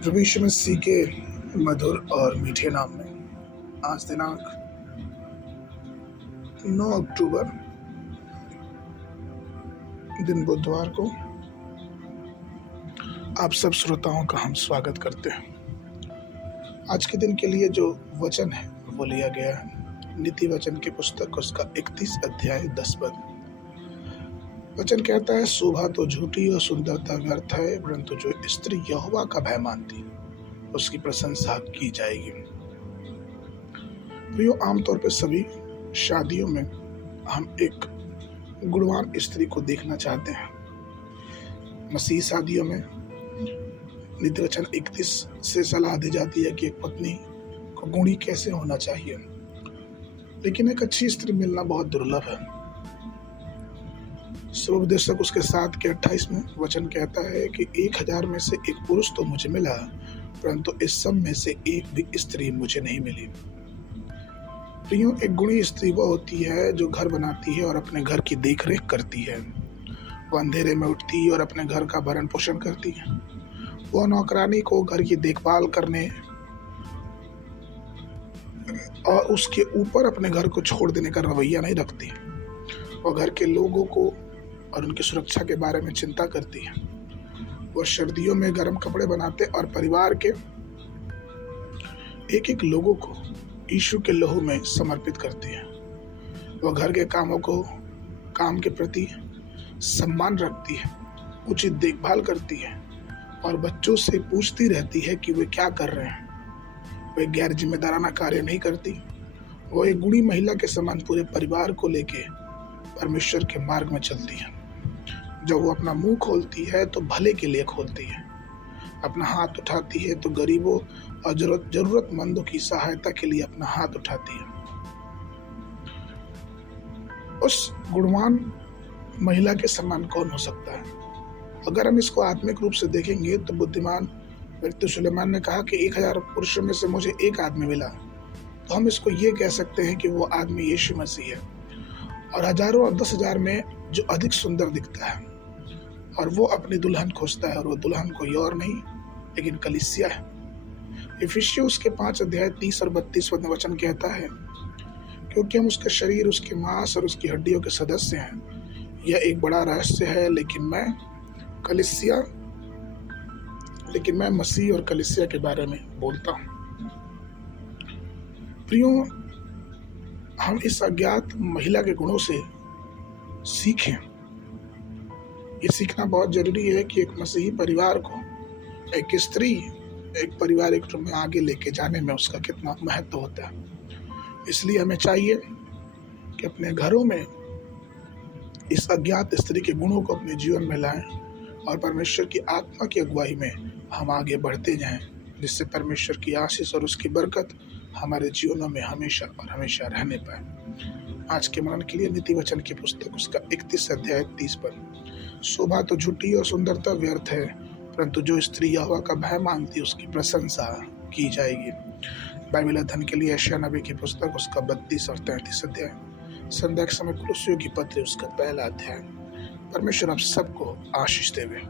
प्रभु यीशु मसीह के मधुर और मीठे नाम में आज दिनांक 9 अक्टूबर दिन बुधवार को आप सब श्रोताओं का हम स्वागत करते हैं। आज के दिन के लिए जो वचन है वो लिया गया है नीति वचन की पुस्तक उसका 31 अध्याय 10 पद। वचन कहता है, शोभा तो झूठी और सुंदरता व्यर्थ है, परंतु जो स्त्री यहोवा का भय मानती उसकी प्रशंसा की जाएगी। प्रियो, आमतौर पर सभी शादियों में हम एक गुणवान स्त्री को देखना चाहते हैं। मसीह शादियों में नीति वचन 31 से सलाह दी जाती है कि एक पत्नी को गुणी कैसे होना चाहिए, लेकिन एक अच्छी स्त्री मिलना बहुत दुर्लभ है। सुपदेशक उसके 7 के 28 में वचन कहता है कि 1000 में से एक पुरुष तो मुझे मिला, परंतु इस सब में से एक भी स्त्री मुझे नहीं मिली। प्रियो, एक गुणी स्त्री वो होती है जो घर बनाती है और अपने घर की देखरेख करती है। वो अंधेरे में उठती है और अपने घर का भरण पोषण करती है। वो नौकरानी को घर की देखभाल करने और उसके ऊपर अपने घर को छोड़ देने का रवैया नहीं रखती। वो घर के लोगों को और उनकी सुरक्षा के बारे में चिंता करती है। वो सर्दियों में गर्म कपड़े बनाते और परिवार के एक एक लोगों को यीशु के लहू में समर्पित करती है। वो घर के काम के प्रति सम्मान रखती है, उचित देखभाल करती है और बच्चों से पूछती रहती है कि वे क्या कर रहे हैं। वे गैर जिम्मेदाराना कार्य नहीं करती। वो एक गुणी महिला के समान पूरे परिवार को लेके परमेश्वर के मार्ग में चलती है। जब वो अपना मुंह खोलती है तो भले के लिए खोलती है। अपना हाथ उठाती है तो गरीबों और जरूरतमंदों की सहायता के लिए अपना हाथ उठाती है। उस गुणवान महिला के समान कौन हो सकता है? अगर हम इसको आत्मिक रूप से देखेंगे तो बुद्धिमान व्यक्ति सुलेमान ने कहा कि 1000 पुरुषों में से मुझे एक आदमी मिला, तो हम इसको ये कह सकते हैं कि वो आदमी यीशु मसीह है। और हजारों और 10,000 में जो अधिक सुंदर दिखता है और वो अपनी दुल्हन खोजता है, और वो दुल्हन कोई और नहीं लेकिन कलीसिया है। इफिसियों उसके 5 अध्याय 30 और 32 पद में वचन कहता है, क्योंकि हम उसका शरीर, उसके मांस और उसकी हड्डियों के सदस्य हैं। यह एक बड़ा रहस्य है, लेकिन मैं मसीह और कलीसिया के बारे में बोलता हूँ। प्रियो, हम इस अज्ञात महिला के गुणों से सीखें। ये सीखना बहुत जरूरी है कि एक मसीही परिवार को एक स्त्री एक पारिवारिक रूप में आगे लेके जाने में उसका कितना महत्व होता है। इसलिए हमें चाहिए कि अपने घरों में इस अज्ञात स्त्री के गुणों को अपने जीवन में लाएं और परमेश्वर की आत्मा की अगुवाई में हम आगे बढ़ते जाएं, जिससे परमेश्वर की आशीष और उसकी बरकत हमारे जीवनों में हमेशा और हमेशा रहने पाए। आज के मनन के लिए नीति वचन की पुस्तक उसका 31 अध्याय 30 पद। शोभा तो झूठी और सुंदरता व्यर्थ है, परंतु जो स्त्री यहोवा का भय मानती उसकी प्रशंसा की जाएगी। बाइबल अध्ययन के लिए यशायाह नबी की पुस्तक उसका 32 और 33 अध्याय। संध्या के समय कुलुस्सियों की पत्री उसका 1 अध्याय। परमेश्वर आप सबको आशीष देवे।